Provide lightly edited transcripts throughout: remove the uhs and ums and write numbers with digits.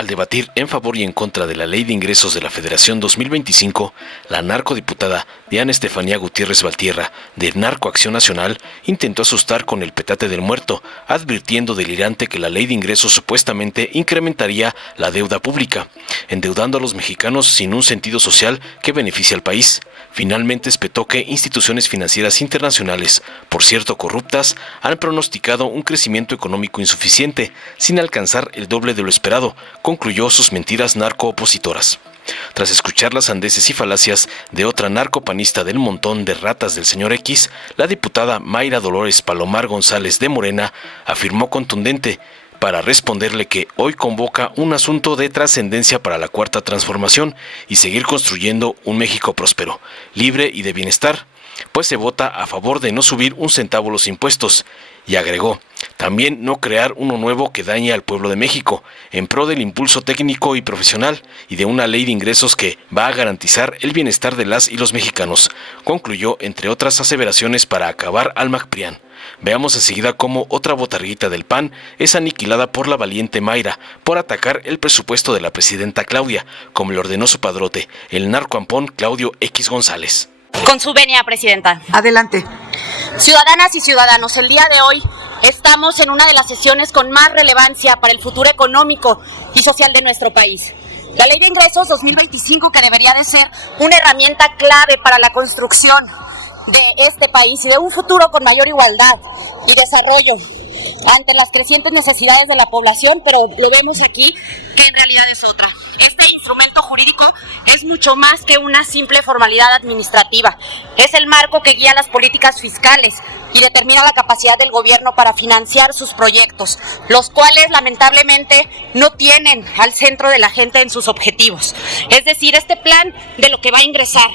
Al debatir en favor y en contra de la Ley de Ingresos de la Federación 2025, la narcodiputada Diana Estefanía Gutiérrez Valtierra, de Narco Acción Nacional, intentó asustar con el petate del muerto, advirtiendo delirante que la Ley de Ingresos supuestamente incrementaría la deuda pública, endeudando a los mexicanos sin un sentido social que beneficie al país. Finalmente espetó que instituciones financieras internacionales, por cierto corruptas, han pronosticado un crecimiento económico insuficiente, sin alcanzar el doble de lo esperado, concluyó sus mentiras narco-opositoras. Tras escuchar las sandeces y falacias de otra narcopanista del montón de ratas del señor X, la diputada Mayra Dolores Palomar González de Morena afirmó contundente para responderle que hoy convoca un asunto de trascendencia para la Cuarta Transformación y seguir construyendo un México próspero, libre y de bienestar, pues se vota a favor de no subir un centavo los impuestos, y agregó, también no crear uno nuevo que dañe al pueblo de México, en pro del impulso técnico y profesional y de una ley de ingresos que va a garantizar el bienestar de las y los mexicanos, concluyó entre otras aseveraciones para acabar al MacPrián. Veamos enseguida cómo otra botarguita del PAN es aniquilada por la valiente Mayra por atacar el presupuesto de la presidenta Claudia, como le ordenó su padrote, el narcoampón Claudio X González. Con su venia, presidenta. Adelante. Ciudadanas y ciudadanos, el día de hoy estamos en una de las sesiones con más relevancia para el futuro económico y social de nuestro país. La Ley de Ingresos 2025, que debería de ser una herramienta clave para la construcción de este país y de un futuro con mayor igualdad y desarrollo ante las crecientes necesidades de la población, pero lo vemos aquí que en realidad es otra. Este instrumento jurídico es mucho más que una simple formalidad administrativa. Es el marco que guía las políticas fiscales y determina la capacidad del gobierno para financiar sus proyectos, los cuales lamentablemente no tienen al centro de la gente en sus objetivos. Es decir, este plan de lo que va a ingresar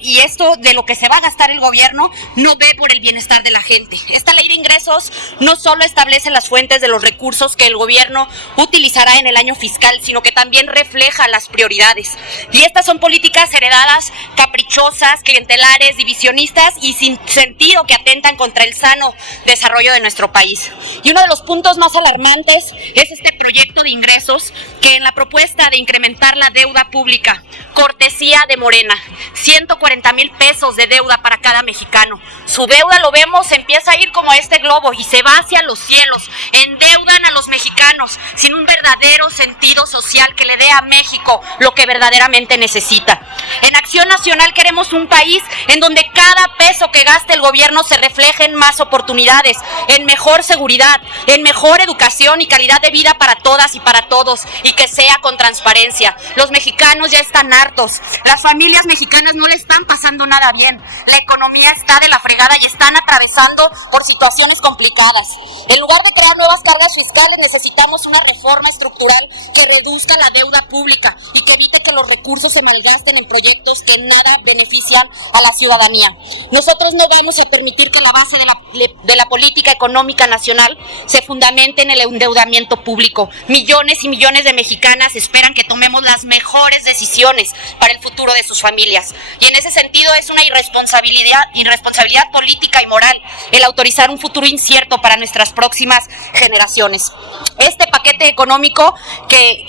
y esto de lo que se va a gastar el gobierno no ve por el bienestar de la gente. Esta ley de ingresos no solo establece las fuentes de los recursos que el gobierno utilizará en el año fiscal, sino que también refleja las prioridades. Y estas son políticas heredadas, caprichosas, clientelares, divisionistas y sin sentido, que atentan contra el sano desarrollo de nuestro país. Y uno de los puntos más alarmantes es este proyecto de ingresos que en la propuesta de incrementar la deuda pública, cortesía de Morena, 140,000 pesos de deuda para cada mexicano. Su deuda, lo vemos, empieza a ir como este globo y se va hacia los cielos. Endeudan a los mexicanos sin un verdadero sentido social que le dé a México lo que verdaderamente necesita. En Acción Nacional queremos un país en donde cada peso que gaste el gobierno se refleje en más oportunidades, en mejor seguridad, en mejor educación y calidad de vida para todas y para todos, y que sea con transparencia. Los mexicanos ya están hartos, las familias mexicanas no le están pasando nada bien, la economía está de la fregada y están atravesando por situaciones complicadas. En lugar de crear nuevas cargas fiscales, necesitamos una reforma estructural que reduzca la deuda pública y que evite que los recursos se malgasten en proyectos que nada benefician a la ciudadanía. Nosotros no vamos a permitir que la base de la política económica nacional se fundamente en el endeudamiento público. Millones y millones de mexicanas esperan que tomemos las mejores decisiones para el futuro de sus familias. Y en ese sentido es una irresponsabilidad política y moral el autorizar un futuro incierto para nuestras próximas generaciones. Este paquete económico que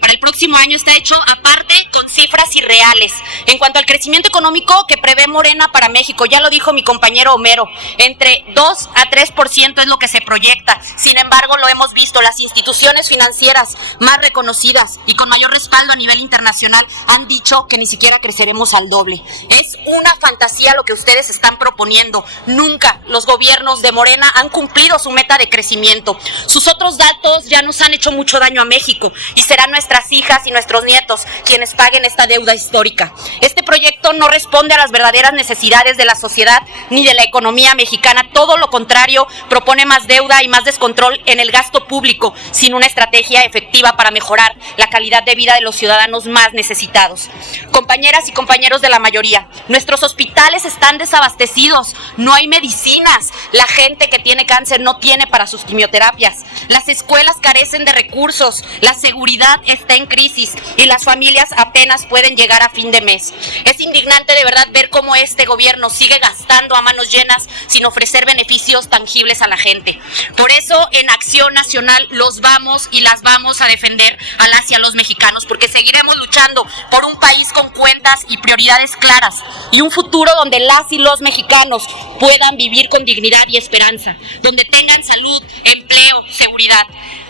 para el próximo año está hecho aparte con cifras irreales. En cuanto al crecimiento económico que prevé Morena para México, ya lo dijo mi compañero Homero, entre 2 a 3% es lo que se proyecta. Sin embargo, lo hemos visto, las instituciones financieras más reconocidas y con mayor respaldo a nivel internacional han dicho que ni siquiera creceremos al doble. Es una fantasía lo que ustedes están proponiendo. Nunca los gobiernos de Morena han cumplido su meta de crecimiento. Sus otros datos ya nos han hecho mucho daño a México y serán nuestras hijas y nuestros nietos quienes paguen esta deuda histórica. Este proyecto no responde a las verdaderas necesidades de la sociedad ni de la economía mexicana. Todo lo contrario, propone más deuda y más descontrol en el gasto público sin una estrategia efectiva para mejorar la calidad de vida de los ciudadanos más necesitados. Compañeras y compañeros de la mayoría, nuestros hospitales están desabastecidos, no hay medicinas, la gente que tiene cáncer no tiene para sus quimioterapias, las escuelas carecen de recursos, la seguridad está en crisis y las familias apenas pueden llegar a fin de mes. mes. Es indignante de verdad ver cómo este gobierno sigue gastando a manos llenas sin ofrecer beneficios tangibles a la gente. Por eso en Acción Nacional los vamos y las vamos a defender a las y a los mexicanos, porque seguiremos luchando por un país con cuentas y prioridades claras y un futuro donde las y los mexicanos puedan vivir con dignidad y esperanza, donde tengan salud, empleo, seguridad.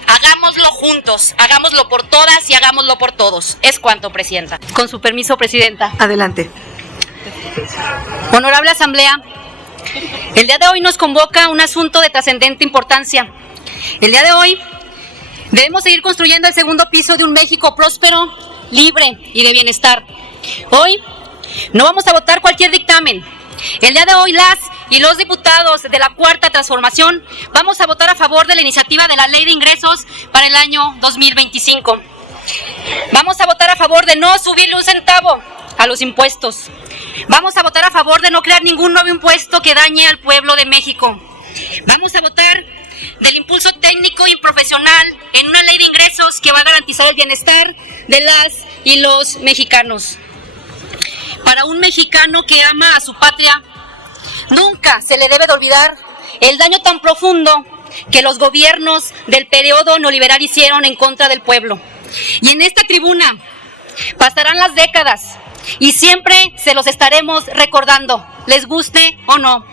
Hagámoslo juntos, hagámoslo por todas y hagámoslo por todos. Es cuanto, Presidenta. Con su permiso, Presidenta. Adelante. Honorable Asamblea, el día de hoy nos convoca un asunto de trascendente importancia. El día de hoy debemos seguir construyendo el segundo piso de un México próspero, libre y de bienestar. Hoy no vamos a votar cualquier dictamen. El día de hoy las y los diputados de la Cuarta Transformación vamos a votar a favor de la iniciativa de la Ley de Ingresos para el año 2025. Vamos a votar a favor de no subirle un centavo a los impuestos. Vamos a votar a favor de no crear ningún nuevo impuesto que dañe al pueblo de México. Vamos a votar del impulso técnico y profesional en una ley de ingresos que va a garantizar el bienestar de las y los mexicanos. Para un mexicano que ama a su patria, nunca se le debe de olvidar el daño tan profundo que los gobiernos del periodo neoliberal hicieron en contra del pueblo. Y en esta tribuna pasarán las décadas y siempre se los estaremos recordando, les guste o no.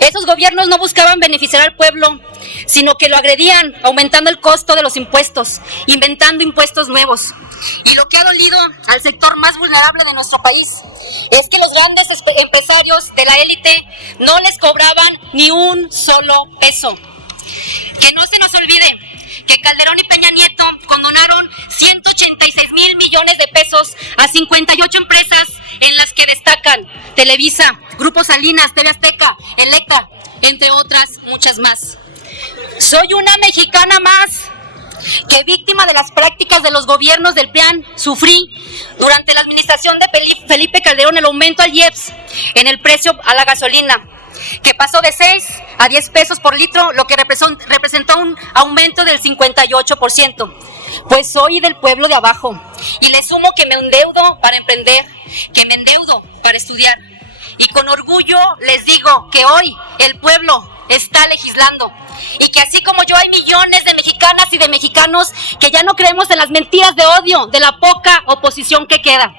Esos gobiernos no buscaban beneficiar al pueblo, sino que lo agredían aumentando el costo de los impuestos, inventando impuestos nuevos. Y lo que ha dolido al sector más vulnerable de nuestro país es que los grandes empresarios de la élite no les cobraban ni un solo peso. Que no se nos olvide que Calderón y Peña Nieto condonaron 186,000 millones de pesos a 58 empresas en las que destacan Televisa, Grupo Salinas, TV Azteca, Electra, entre otras muchas más. Soy una mexicana más que víctima de las prácticas de los gobiernos del PRIAN sufrí durante la administración de Felipe Calderón el aumento al IEPS en el precio a la gasolina, que pasó de 6 a 10 pesos por litro, lo que representó un aumento del 58%. Pues soy del pueblo de abajo y le sumo que me endeudo para emprender, que me endeudo para estudiar. Y con orgullo les digo que hoy el pueblo está legislando y que así como yo hay millones de mexicanas y de mexicanos que ya no creemos en las mentiras de odio de la poca oposición que queda.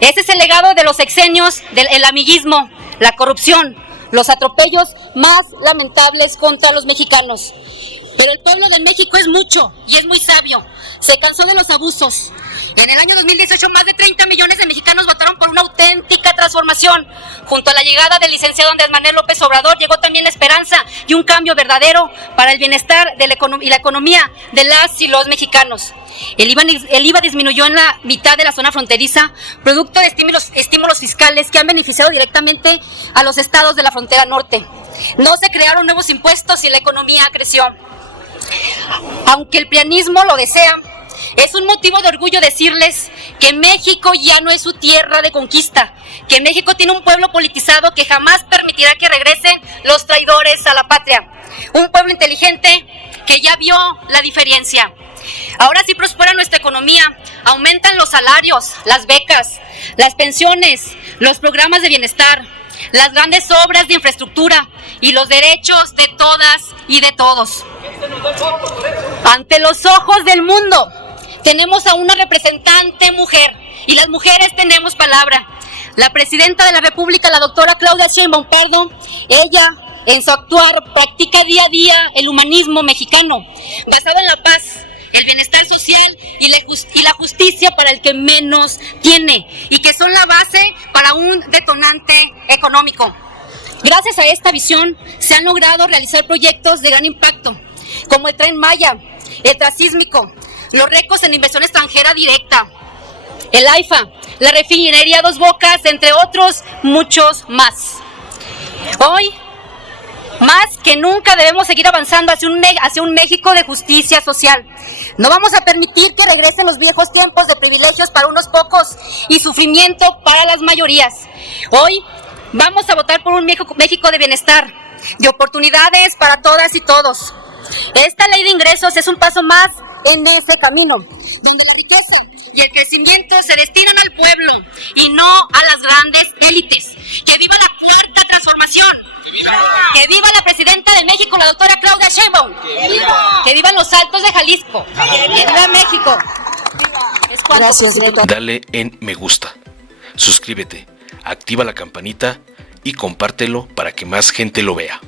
Ese es el legado de los sexenios, del amiguismo, la corrupción, los atropellos más lamentables contra los mexicanos. Pero el pueblo de México es mucho y es muy sabio. Se cansó de los abusos. En el año 2018 más de 30 millones de mexicanos votaron por una auténtica transformación. Junto a la llegada del licenciado Andrés Manuel López Obrador llegó también la esperanza y un cambio verdadero para el bienestar de y la economía de las y los mexicanos. El IVA disminuyó en la mitad de la zona fronteriza, producto de estímulos fiscales que han beneficiado directamente a los estados de la frontera norte. No se crearon nuevos impuestos y la economía creció. Aunque el prianismo lo desea, es un motivo de orgullo decirles que México ya no es su tierra de conquista, que México tiene un pueblo politizado que jamás permitirá que regresen los traidores a la patria. Un pueblo inteligente que ya vio la diferencia. Ahora sí prospera nuestra economía, aumentan los salarios, las becas, las pensiones, los programas de bienestar, las grandes obras de infraestructura y los derechos de todas y de todos. Ante los ojos del mundo, tenemos a una representante mujer y las mujeres tenemos palabra. La presidenta de la República, la doctora Claudia Sheinbaum Pardo, ella en su actuar practica día a día el humanismo mexicano, basado en la paz, el bienestar social y la justicia para el que menos tiene, y que son la base para un detonante económico. Gracias a esta visión se han logrado realizar proyectos de gran impacto, como el Tren Maya, el Transísmico, los récords en inversión extranjera directa, el AIFA, la refinería Dos Bocas, entre otros muchos más. Hoy, más que nunca, debemos seguir avanzando hacia un México de justicia social. No vamos a permitir que regresen los viejos tiempos de privilegios para unos pocos y sufrimiento para las mayorías. Hoy vamos a votar por un México de bienestar, de oportunidades para todas y todos. Esta ley de ingresos es un paso más en ese camino, donde la riqueza y y el crecimiento se destinan al pueblo y no a las grandes élites. ¡Que viva la cuarta transformación! ¡Que viva la presidenta de México, la doctora Claudia Sheinbaum! ¡Que vivan los Altos de Jalisco! ¡Que viva México! Gracias, diputada. Dale en me gusta, suscríbete, activa la campanita y compártelo para que más gente lo vea.